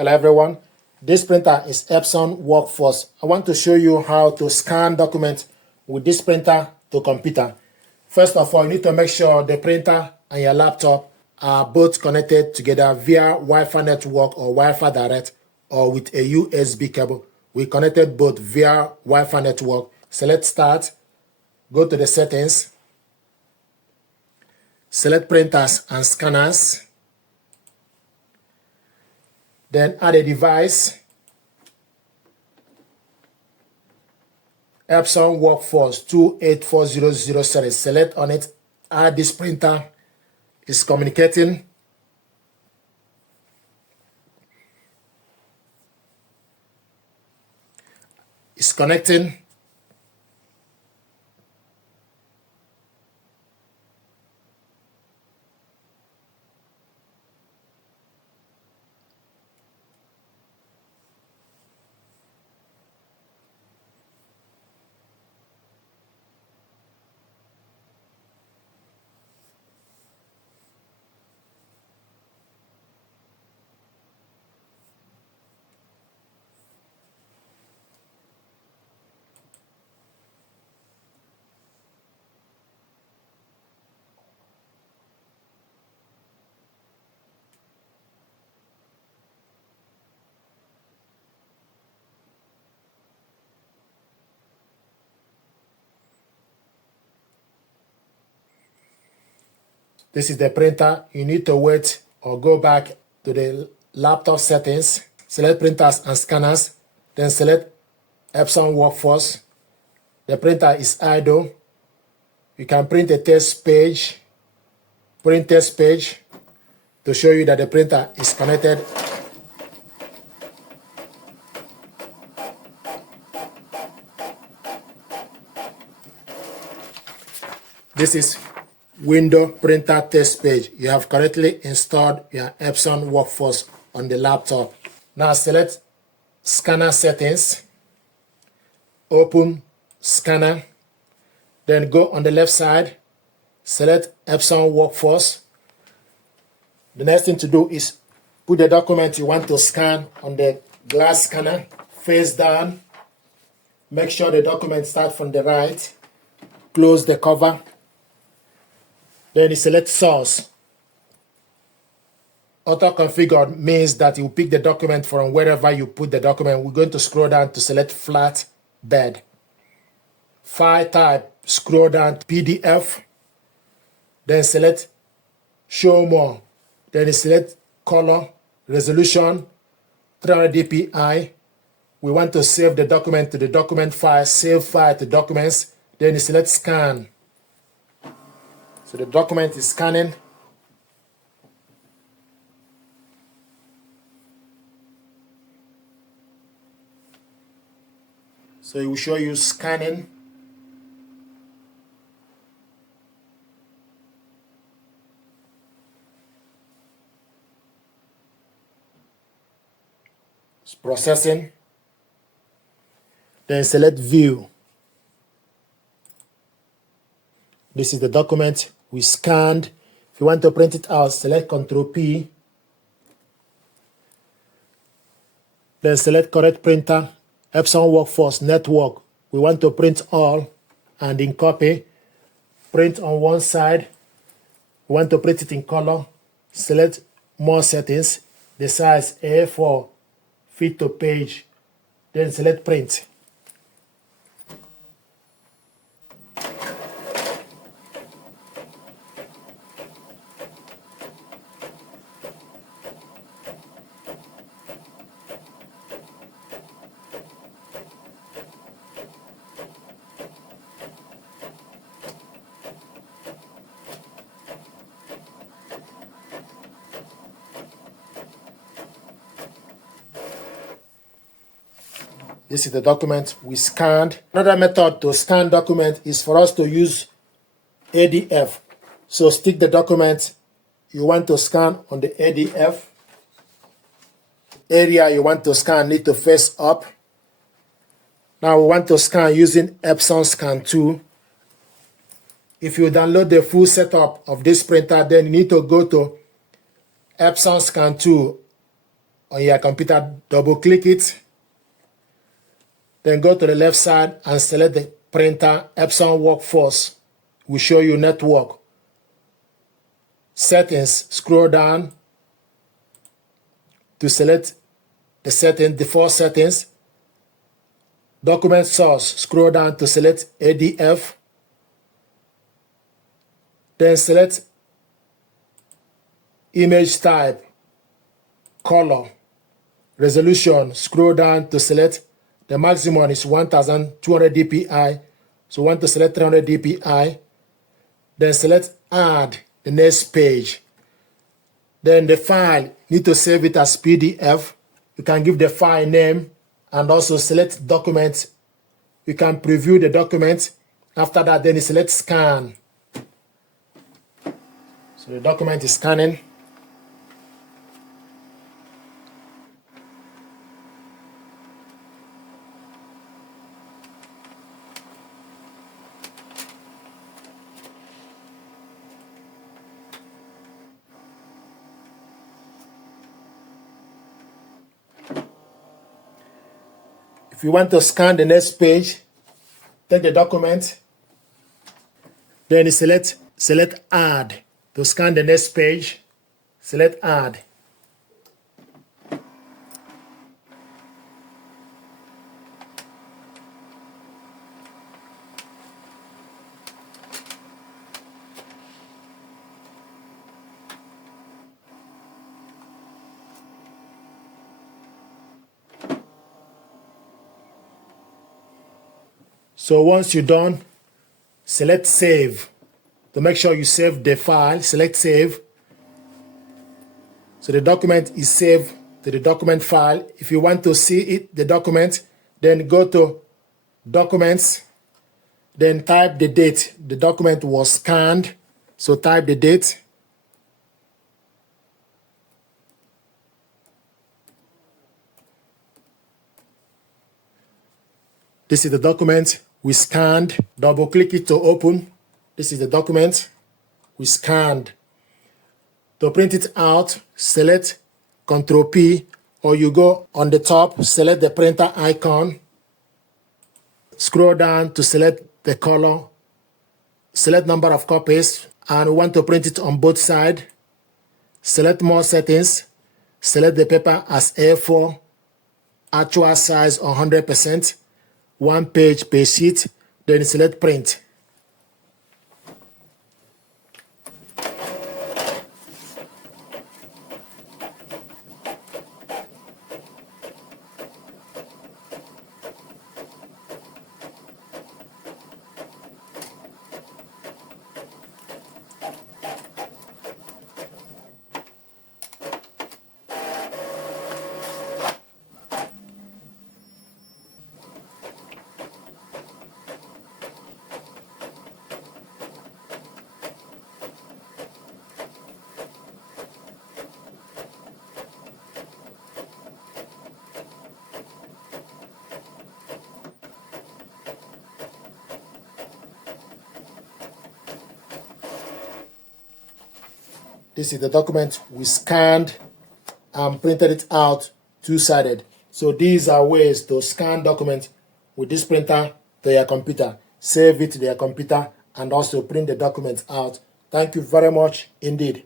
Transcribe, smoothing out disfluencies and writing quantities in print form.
Hello everyone, this printer is Epson Workforce. I want to show you how to scan documents with this printer to computer. First of all, you need to make sure the printer and your laptop are both connected together via Wi-Fi network or Wi-Fi direct or with a USB cable. We connected both via Wi-Fi network. Select Start, go to the settings, select Printers and Scanners, then add a device, Epson Workforce 284000 series. Select on it, add this printer, is communicating. It's connecting. This is the printer. You need to wait or go back to the laptop settings, select Printers and Scanners, then select Epson Workforce. The printer is idle. You can print a test page, print test page to show you that the printer is connected. This is window printer test page. You have correctly installed your Epson Workforce on the laptop. Now select Scanner Settings, open Scanner, then go on the left side, select Epson Workforce. The next thing to do is put the document you want to scan on the glass scanner, face down. Make sure the document starts from the right. Close the cover. Then you select Source. Auto-configured means that you pick the document from wherever you put the document. We're going to scroll down to select Flatbed. File type, scroll down to PDF. Then select Show More. Then you select Color, Resolution, 300 dpi. We want to save the document to the document file, save file to documents. Then you select Scan. So the document is scanning. So it will show you scanning. It's processing. Then select View. This is the document we scanned. If you want to print it out, select Ctrl P. Then select Correct Printer, Epson Workforce Network. We want to print all and in copy. Print on one side. We want to print it in color. Select More Settings. The size A4, fit to page. Then select Print. This is the document we scanned. Another method to scan document is for us to use ADF. So stick the document you want to scan on the ADF. Area you want to scan need to face up. Now we want to scan using Epson Scan 2. If you download the full setup of this printer, then you need to go to Epson Scan 2 on your computer, double click it, then go to the left side and select the printer Epson Workforce. Will show you network. Settings, scroll down to select the setting, default settings. Document source, scroll down to select ADF. Then select image type, color, resolution, scroll down to select the maximum is 1200 dpi, so want to select 300 dpi, then select add the next page. Then the file, need to save it as PDF. You can give the file name and also select document. You can preview the document. After that, then you select scan. So the document is scanning. If you want to scan the next page, take the document, then you select add. To scan the next page, select add. So once you're done, select save. To make sure you save the file, select save. So the document is saved to the document file. If you want to see it, the document, then go to documents, then type the date. The document was scanned, so type the date. This is the document we scanned. Double click it to open. This is the document we scanned. To print it out, select Ctrl P, or you go on the top, select the printer icon, scroll down to select the color, select number of copies, and we want to print it on both sides. Select more settings, select the paper as A4, actual size 100%, 1 page per sheet, then select print. This is the document we scanned and printed it out two-sided. So these are ways to scan documents with this printer to your computer, save it to your computer, and also print the documents out. Thank you very much indeed.